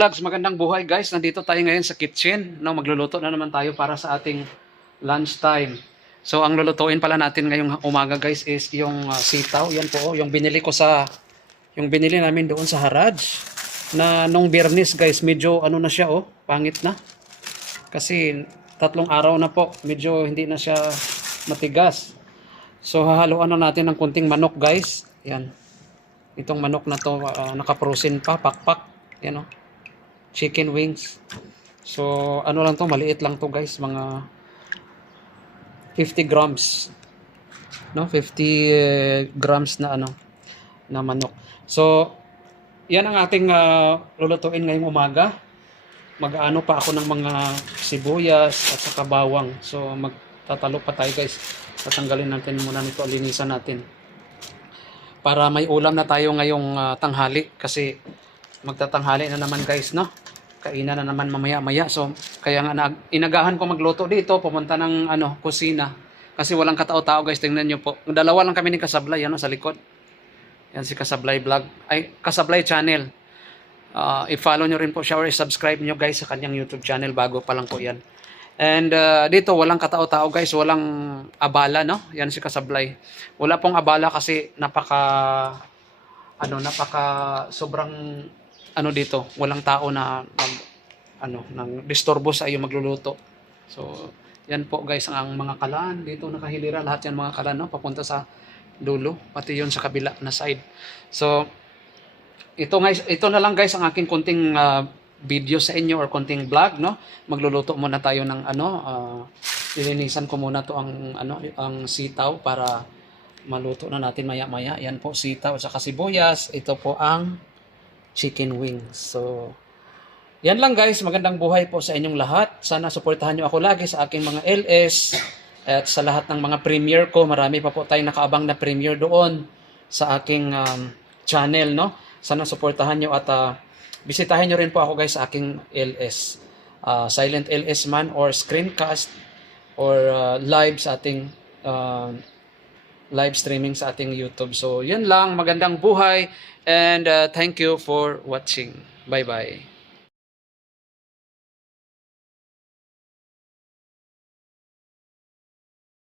Vlogs, magandang buhay guys. Nandito tayo ngayon sa kitchen. No, magluluto na naman tayo para sa ating lunchtime. So ang lulutuin pala natin ngayong umaga guys is yung uh, sitaw. Yan po, oh, yung binili ko sa yung binili namin doon sa Haraj na nung biyernes guys, medyo ano na siya oh, pangit na. Kasi tatlong araw na po, medyo hindi na siya matigas. So hahaluan na natin ng kunting manok guys. Yan. Itong manok na to uh, naka-frozen pa, pakpak. Yan oh. Chicken wings. So ano lang to, maliit lang to guys, mga 50 grams. No, 50 eh, grams na ano na manok. So yan ang ating uh, lulutuin ngayong umaga. Mag-ano pa ako ng mga sibuyas at saka bawang. So magtatalo pa tayo guys. Tatanggalin natin muna nito, linisan natin. Para may ulam na tayo ngayong ah, tanghali kasi magtatanghali na naman guys, no? Kainan na naman mamaya-maya. So kaya nga nag- inagahan ko magluto dito, pumunta ng ano, kusina. Kasi walang katao-tao guys, tingnan nyo po. Dalawa lang kami ni Kasablay, ano, sa likod. Yan si Kasablay Vlog. Ay, Kasablay Channel. Ah, i-follow nyo rin po siya or i-subscribe nyo guys sa kanyang YouTube channel bago pa lang po yan. And ah, dito walang katao-tao guys, walang abala no. Yan si Kasablay. Wala pong abala kasi napaka ano napaka sobrang ano dito, walang tao na mag, ano nang disturbo sa iyo magluluto. So, yan po guys ang mga kalan dito nakahilira lahat yan mga kalan no papunta sa dulo pati yon sa kabila na side. So, ito guys, ito na lang guys ang aking konting ah, video sa inyo or konting vlog, no? Magluluto muna tayo ng ano, ah, lilinisan ko muna to ang ano, ang sitaw para maluto na natin maya-maya. Yan po sitaw at saka sibuyas. Ito po ang chicken wings. So, yan lang guys, magandang buhay po sa inyong lahat. Sana suportahan nyo ako lagi sa aking mga LS at sa lahat ng mga premiere ko. Marami pa po tayong nakaabang na premiere doon sa aking um, channel, no? Sana suportahan nyo at ah, bisitahin nyo rin po ako guys sa aking LS. Ah, silent LS man or screencast or ah, live sa ating ah, live streaming sa ating YouTube. So, yun lang. Magandang buhay and uh, thank you for watching. Bye-bye.